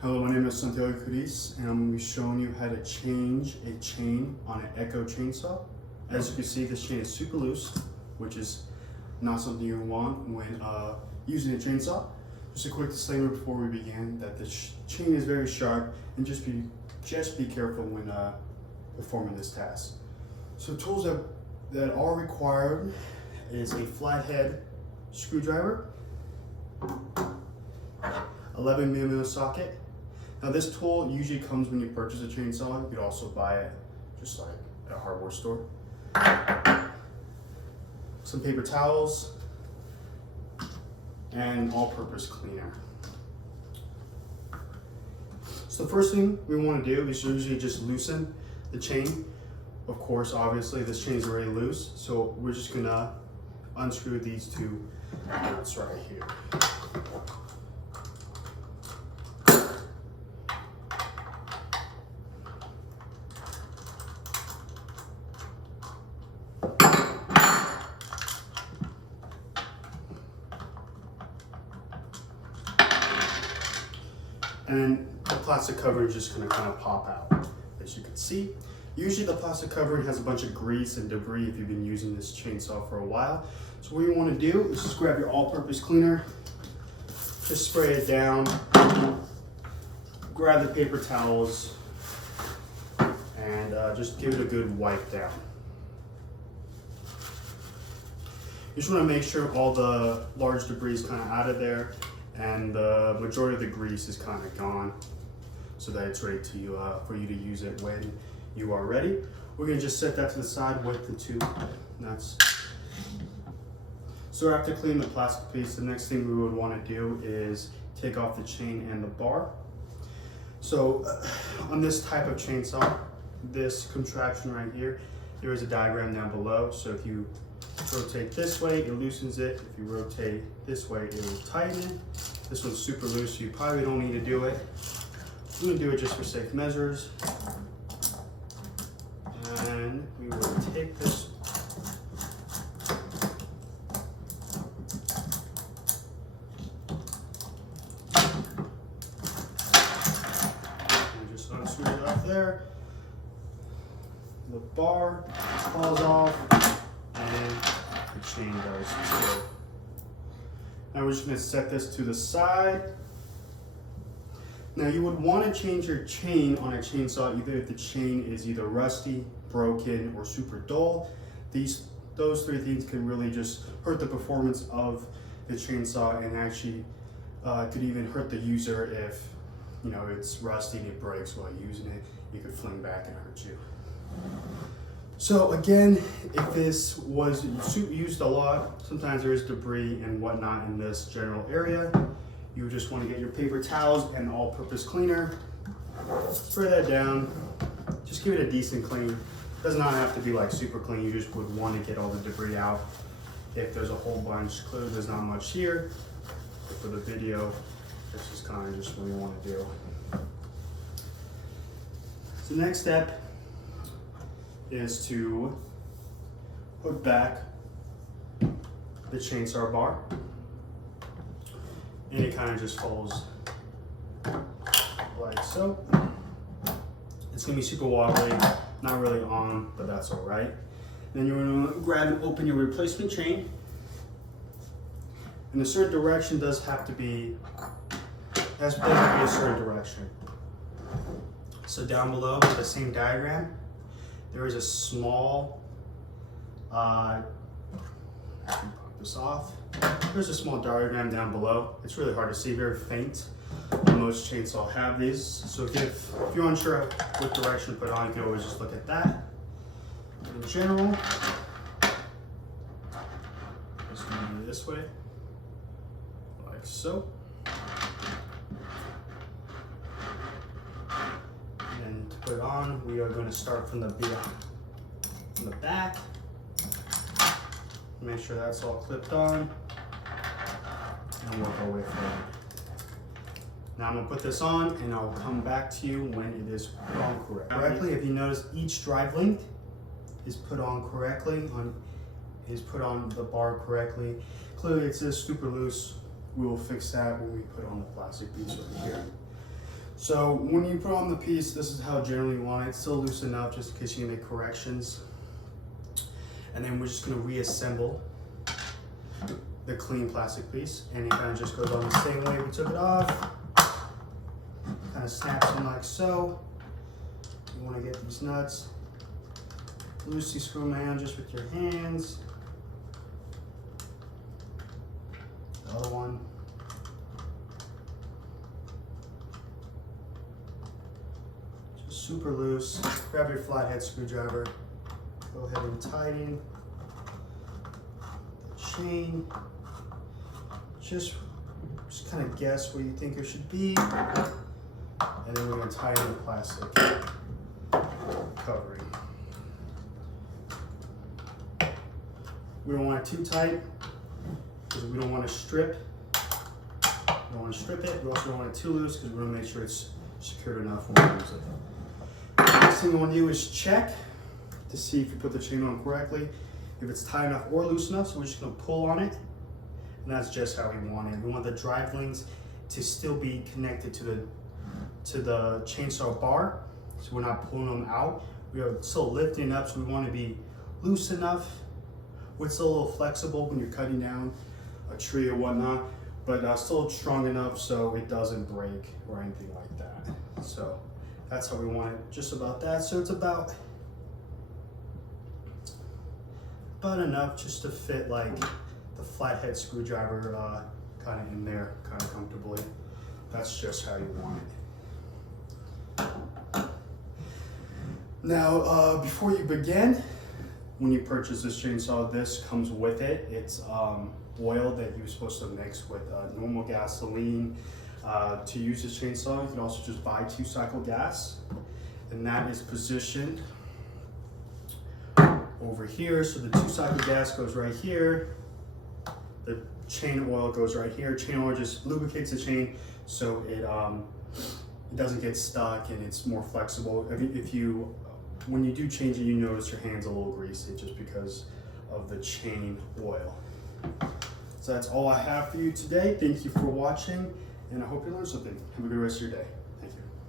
Hello, my name is Santiago Instructions, and I'm going to be showing you how to change a chain on an Echo chainsaw. As you can see, this chain is super loose, which is not something you want when using a chainsaw. Just a quick disclaimer before we begin that the chain is very sharp, and just be careful when performing this task. So tools that are required is a flathead screwdriver, 11mm socket. Now this tool usually comes when you purchase a chainsaw. You could also buy it just like at a hardware store. Some paper towels and all-purpose cleaner. So the first thing we want to do is usually just loosen the chain. Of course, obviously this chain is already loose, so we're just gonna unscrew these two nuts right here. And the plastic covering is just going to kind of pop out, as you can see. Usually the plastic covering has a bunch of grease and debris if you've been using this chainsaw for a while. So what you want to do is just grab your all-purpose cleaner, just spray it down, grab the paper towels, and just give it a good wipe down. You just want to make sure all the large debris is kind of out of there, and the majority of the grease is kind of gone, so that it's ready to for you to use it when you are ready. We're gonna just set that to the side with the two nuts. So after cleaning the plastic piece, the next thing we would want to do is take off the chain and the bar. So on this type of chainsaw, this contraption right here, there is a diagram down below. So if you rotate this way, it loosens it. If you rotate this way, it will tighten it. This one's super loose, so you probably don't need to do it. I'm gonna do it just for safe measures. And we will take this and just unscrew it off there. The bar falls off, and the chain does too. Now we're just going to set this to the side. Now you would want to change your chain on a chainsaw either if the chain is either rusty, broken, or super dull. Those three things can really just hurt the performance of the chainsaw, and actually could even hurt the user if it's rusty and it breaks while using it. You could fling back and hurt you. So again, if this was used a lot, sometimes there is debris and whatnot in this general area. You would just want to get your paper towels and all-purpose cleaner, spray that down, just give it a decent clean. It does not have to be like super clean, you just would want to get all the debris out. If there's a whole bunch, clearly there's not much here. But for the video, this is kind of just what we want to do. So the next step is to hook back the chainsaw bar, and it kind of just folds like so. It's gonna be super wobbly, not really on, but that's all right. Then you're gonna grab and open your replacement chain, and a certain direction has to be a certain direction. So down below, the same diagram, there is a small, pop this off. There's a small diagram down below. It's really hard to see, very faint. Most chainsaws have these. So if you're unsure what direction to put on, you can always just look at that. In general, it's gonna be this way, like so. And to put it on, we are going to start from the back. Make sure that's all clipped on, and work our way forward. Now I'm going to put this on, and I'll come back to you when it is put on correctly. If you notice, each drive link is put on correctly, put on the bar correctly. Clearly it says super loose. We will fix that when we put on the plastic piece right here. So when you put on the piece, this is how generally you want it. It's still loose enough just in case you make corrections. And then we're just gonna reassemble the clean plastic piece, and it kind of just goes on the same way we took it off. Kind of snaps in like so. You want to get these nuts. Loosely screw them down just with your hands. The other one. Just super loose. Grab your flathead screwdriver. Go ahead and tighten the chain. Just kind of guess where you think it should be. And then we're going to tighten the plastic covering. We don't want it too tight because we don't want to strip. We don't want to strip it. We also don't want it too loose because we want to make sure it's secured enough when we use it. Next thing we want to do is check to see if you put the chain on correctly, if it's tight enough or loose enough. So we're just going to pull on it, and that's just how we want it. We want the drive links to still be connected to the chainsaw bar, so we're not pulling them out. We are still lifting up, so we want to be loose enough. It's still a little flexible when you're cutting down a tree or whatnot, but still strong enough so it doesn't break or anything like that. So that's how we want it, just about that. So it's about enough just to fit like the flathead screwdriver kind of in there, kind of comfortably. That's just how you want it. Now, before you begin, when you purchase this chainsaw, this comes with it. It's oil that you're supposed to mix with normal gasoline to use this chainsaw. You can also just buy 2-cycle gas, and that is positioned over here. So the 2-cycle gas goes right here. The chain oil goes right here. Chain oil just lubricates the chain so it doesn't get stuck and it's more flexible. I mean, when you do change it, you notice your hand's a little greasy just because of the chain oil. So that's all I have for you today. Thank you for watching, and I hope you learned something. Have a good rest of your day.